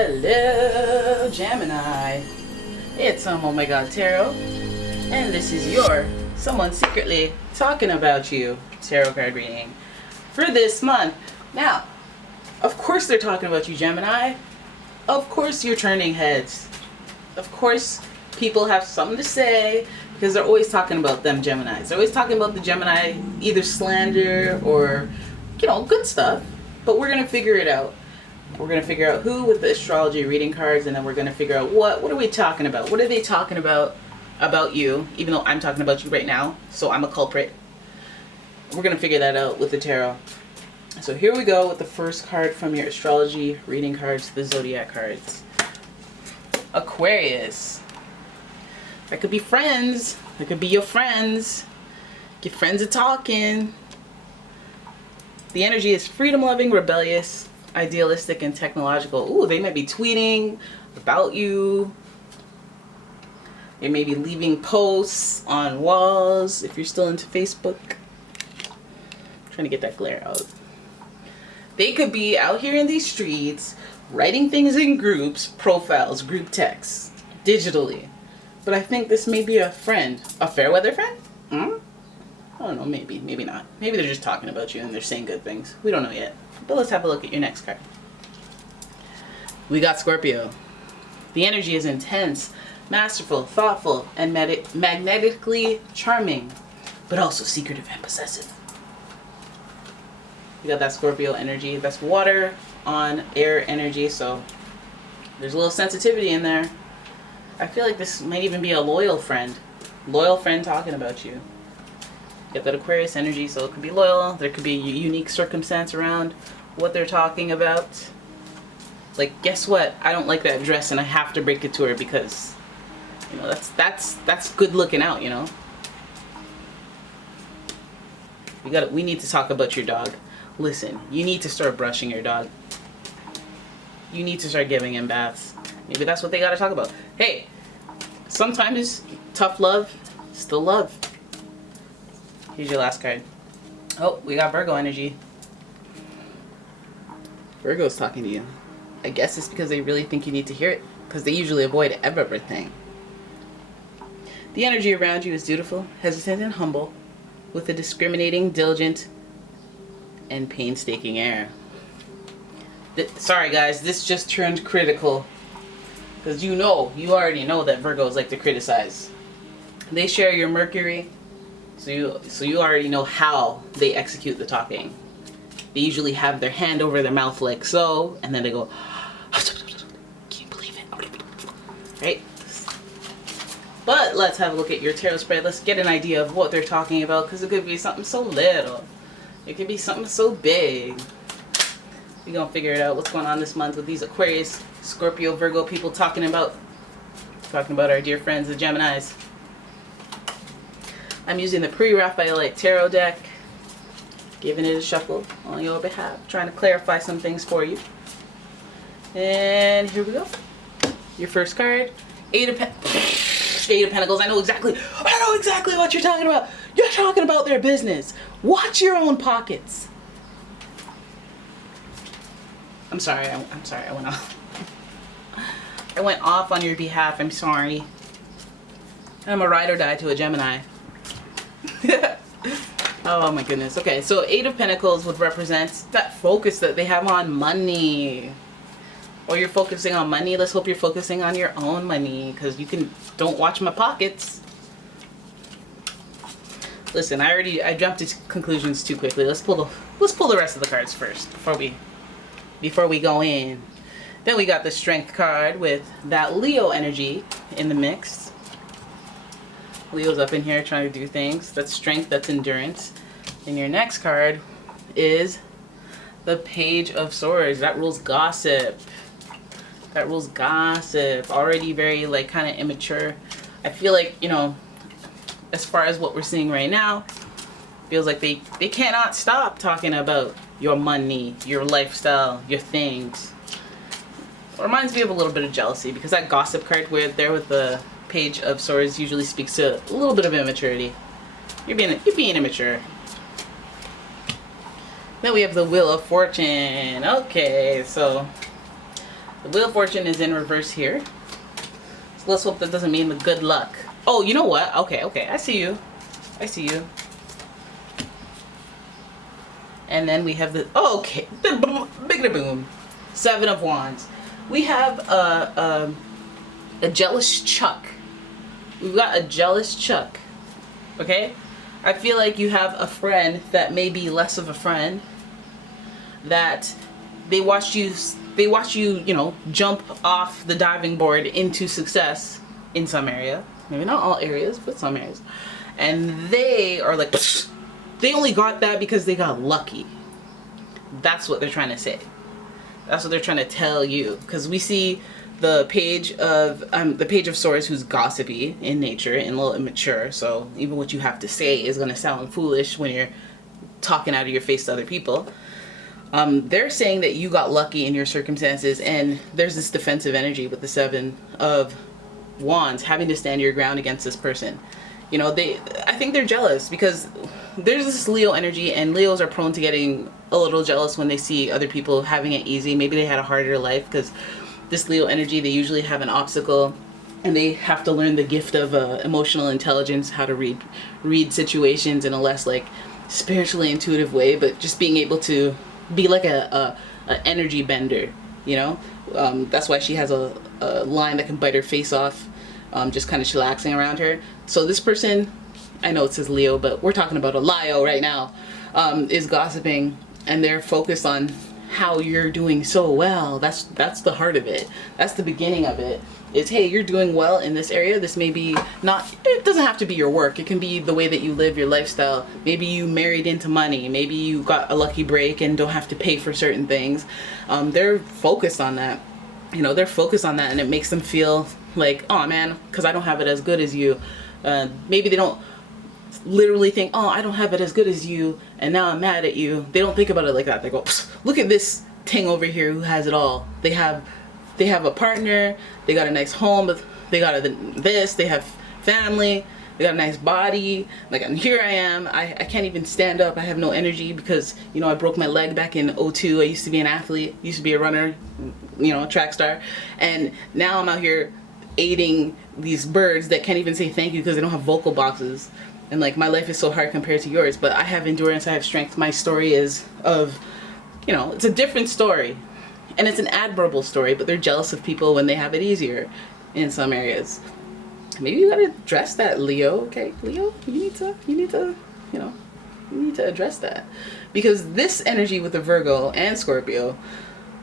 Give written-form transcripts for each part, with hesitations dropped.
Hello, Gemini. It's umomgtarot, and this is your Someone Secretly Talking About You tarot card reading for this month. Now, of course they're talking about you, Gemini. Of course you're turning heads. Of course people have something to say because they're always talking about them Geminis. They're always talking about the Gemini, either slander or, good stuff. But we're going to figure it out. We're going to figure out who with the astrology reading cards, and then we're going to figure out what are we talking about? What are they talking about you, even though I'm talking about you right now, so I'm a culprit. We're going to figure that out with the tarot. So here we go with the first card from your astrology reading cards, the zodiac cards. Aquarius. That could be friends. That could be your friends. Your friends are talking. The energy is freedom-loving, rebellious, idealistic, and technological. Ooh, they might be tweeting about you. They may be leaving posts on walls if you're still into Facebook. I'm trying to get that glare out. They could be out here in these streets writing things in groups, profiles, group texts, digitally. But I think this may be a friend. A fair weather friend? I don't know, maybe not. Maybe they're just talking about you and they're saying good things. We don't know yet. But let's have a look at your next card. We got Scorpio. The energy is intense, masterful, thoughtful, and magnetically charming, but also secretive and possessive. We got that Scorpio energy. That's water on air energy, so there's a little sensitivity in there. I feel like this might even be a loyal friend. Loyal friend talking about you. You got that Aquarius energy, so it could be loyal. There could be a unique circumstance around what they're talking about. Like, guess what? I don't like that dress and I have to break it to her because, that's good looking out, We need to talk about your dog. Listen, you need to start brushing your dog. You need to start giving him baths. Maybe that's what they got to talk about. Hey, sometimes tough love, still love. Here's your last card. Oh, we got Virgo energy. Virgo's talking to you. I guess it's because they really think you need to hear it, because they usually avoid everything. The energy around you is dutiful, hesitant, and humble, with a discriminating, diligent, and painstaking air. Sorry guys, this just turned critical, because you already know that Virgos like to criticize. They share your Mercury, so you already know how they execute the talking. They usually have their hand over their mouth like so, and then they go, can you believe it? Right? But let's have a look at your tarot spread. Let's get an idea of what they're talking about, because it could be something so little. It could be something so big. We're going to figure it out what's going on this month with these Aquarius, Scorpio, Virgo people talking about our dear friends, the Geminis. I'm using the Pre-Raphaelite Tarot deck, giving it a shuffle on your behalf, trying to clarify some things for you. And here we go. Your first card, Eight of Pentacles. I know exactly what you're talking about. You're talking about their business. Watch your own pockets. I'm sorry, I went off. I went off on your behalf, I'm sorry. I'm a ride or die to a Gemini. Oh my goodness. Okay, so Eight of Pentacles would represent that focus that they have on money. Or you're focusing on money. Let's hope you're focusing on your own money, because don't watch my pockets. Listen, I jumped to conclusions too quickly. Let's pull the rest of the cards first before we go in. Then we got the Strength card with that Leo energy in the mix. Leo's up in here trying to do things. That's strength, that's endurance. And your next card is the Page of Swords. That rules gossip. Already very kind of immature. I feel like, as far as what we're seeing right now, feels like they cannot stop talking about your money, your lifestyle, your things. It reminds me of a little bit of jealousy, because that gossip card with the Page of Swords usually speaks to a little bit of immaturity. You're being immature. Then we have the Wheel of Fortune. Okay, so The Wheel of Fortune is in reverse here. So let's hope that doesn't mean the good luck. Oh, you know what? Okay, okay. I see you. I see you. And then we have the... Oh, okay. Big boom. Seven of Wands. We have a jealous Chuck. We've got a jealous Chuck. Okay? I feel like you have a friend that may be less of a friend. That they watched you, you know, jump off the diving board into success in some area. Maybe not all areas, but some areas. And they are like, psh, they only got that because they got lucky. That's what they're trying to say. That's what they're trying to tell you. Because we see the Page of Swords, who's gossipy in nature and a little immature. So even what you have to say is going to sound foolish when you're talking out of your face to other people. They're saying that you got lucky in your circumstances, and there's this defensive energy with the Seven of Wands, having to stand your ground against this person. You know, I think they're jealous because there's this Leo energy, and Leos are prone to getting a little jealous when they see other people having it easy. Maybe they had a harder life, because this Leo energy, they usually have an obstacle, and they have to learn the gift of emotional intelligence, how to read situations in a less like spiritually intuitive way, but just being able to be like a energy bender, you know. That's why she has a line that can bite her face off, just kind of chillaxing around her. So this person, I know it says Leo, but we're talking about a Leo right now, is gossiping, and they're focused on how you're doing so well. That's the heart of it. That's the beginning of it. Is, hey, you're doing well in this area. This may be not, it doesn't have to be your work. It can be the way that you live your lifestyle. Maybe you married into money. Maybe you got a lucky break and don't have to pay for certain things. They're focused on that. You know, they're focused on that, and it makes them feel like, oh man, because I don't have it as good as you. Maybe they don't literally think, oh, I don't have it as good as you, and now I'm mad at you. They don't think about it like that. They go, look at this thing over here who has it all. They have a partner, they got a nice home, they got this, they have family, they got a nice body. Like, and here I am, I can't even stand up. I have no energy because, you know, I broke my leg back in '02. I used to be an athlete, used to be a runner, you know, a track star, and now I'm out here aiding these birds that can't even say thank you because they don't have vocal boxes. And like, my life is so hard compared to yours, but I have endurance, I have strength. My story is of, you know, it's a different story. And it's an admirable story, but they're jealous of people when they have it easier in some areas. Maybe you gotta address that, Leo. Okay, Leo, you need to, you know, you need to address that. Because this energy with the Virgo and Scorpio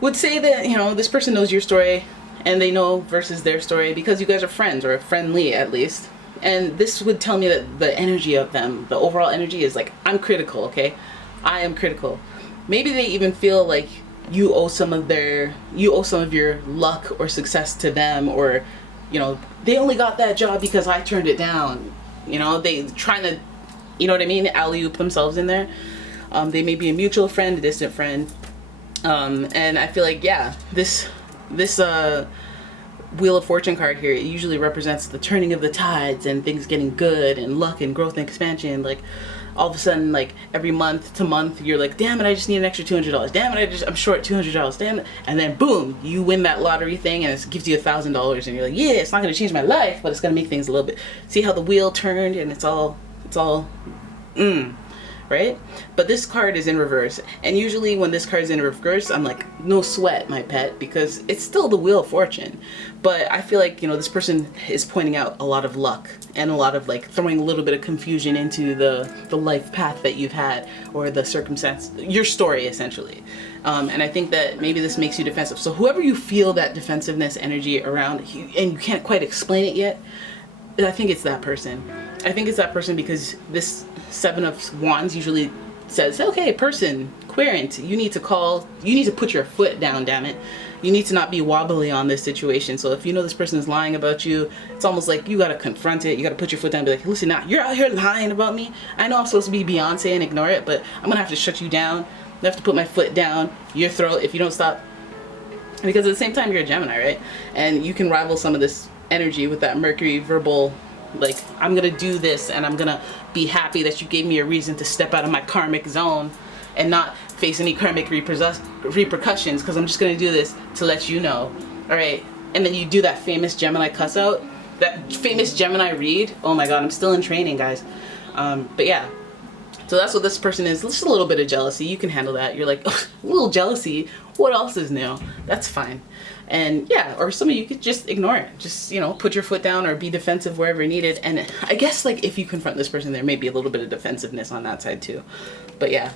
would say that, you know, this person knows your story and they know versus their story because you guys are friends, or friendly at least. And this would tell me that the energy of them, the overall energy is like, I'm critical, okay? I am critical. Maybe they even feel like you owe some of your luck or success to them, or, you know, they only got that job because I turned it down. You know, they trying to, you know what I mean, alley-oop themselves in there. They may be a mutual friend, a distant friend. And I feel like, yeah, this Wheel of Fortune card here, it usually represents the turning of the tides and things getting good and luck and growth and expansion. Like, all of a sudden, like, every month to month, you're like, damn it, I just need an extra $200. Damn it, I'm short $200. Damn it. And then boom, you win that lottery thing and it gives you $1,000, and you're like, yeah, it's not going to change my life, but it's going to make things a little bit. See how the wheel turned, and it's all right? But this card is in reverse, and usually when this card is in reverse, I'm like, no sweat, my pet, because it's still the Wheel of Fortune. But I feel like, you know, this person is pointing out a lot of luck and a lot of, like, throwing a little bit of confusion into the life path that you've had, or the circumstance, your story essentially. And I think that maybe this makes you defensive. So whoever you feel that defensiveness energy around, and you can't quite explain it yet, I think it's that person. I think it's that person because this Seven of Wands usually says, okay, person, querent, you need to put your foot down, damn it. You need to not be wobbly on this situation. So if you know this person is lying about you, it's almost like you gotta confront it. You gotta put your foot down and be like, listen, now you're out here lying about me. I know I'm supposed to be Beyonce and ignore it, but I'm gonna have to shut you down. I have to put my foot down your throat if you don't stop. Because at the same time, you're a Gemini, right? And you can rival some of this energy with that Mercury verbal, like, I'm gonna do this and I'm gonna be happy that you gave me a reason to step out of my karmic zone and not face any karmic repercussions, because I'm just going to do this to let you know. All right. And then you do that famous Gemini cuss out, that famous Gemini read. Oh my God, I'm still in training, guys. But yeah. So that's what this person is. Just a little bit of jealousy. You can handle that. You're like, oh, a little jealousy. What else is new? That's fine. And yeah, or some of you could just ignore it. Just, you know, put your foot down or be defensive wherever needed. And I guess like if you confront this person, there may be a little bit of defensiveness on that side too. But yeah,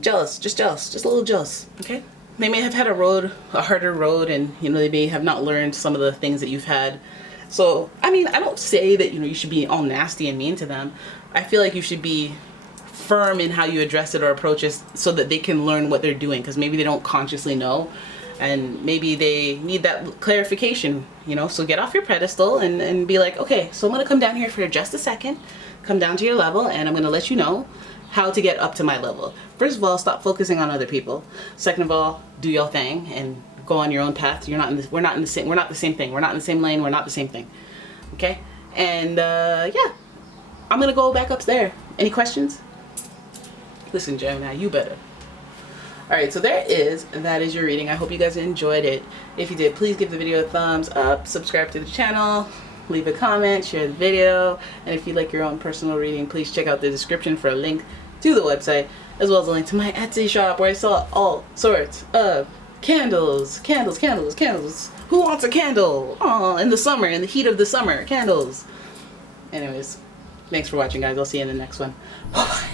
jealous, just a little jealous. Okay. They may have had a harder road, and you know, they may have not learned some of the things that you've had. So, I mean, I don't say that, you know, you should be all nasty and mean to them. I feel like you should be firm in how you address it or approach it so that they can learn what they're doing, because maybe they don't consciously know, and maybe they need that clarification, you know. So get off your pedestal and be like, okay, so I'm going to come down here for just a second, come down to your level, and I'm going to let you know how to get up to my level. First of all, stop focusing on other people. Second of all, do your thing and go on your own path. We're not the same thing. We're not in the same lane. We're not the same thing. Okay? And yeah, I'm going to go back up there. Any questions? Listen, Gemini, you better. Alright, so that is your reading. I hope you guys enjoyed it. If you did, please give the video a thumbs up, subscribe to the channel, leave a comment, share the video, and if you'd like your own personal reading, please check out the description for a link to the website, as well as a link to my Etsy shop where I sell all sorts of candles. Who wants a candle? Oh, in the summer, in the heat of the summer, candles. Anyways, thanks for watching, guys. I'll see you in the next one. Bye-bye.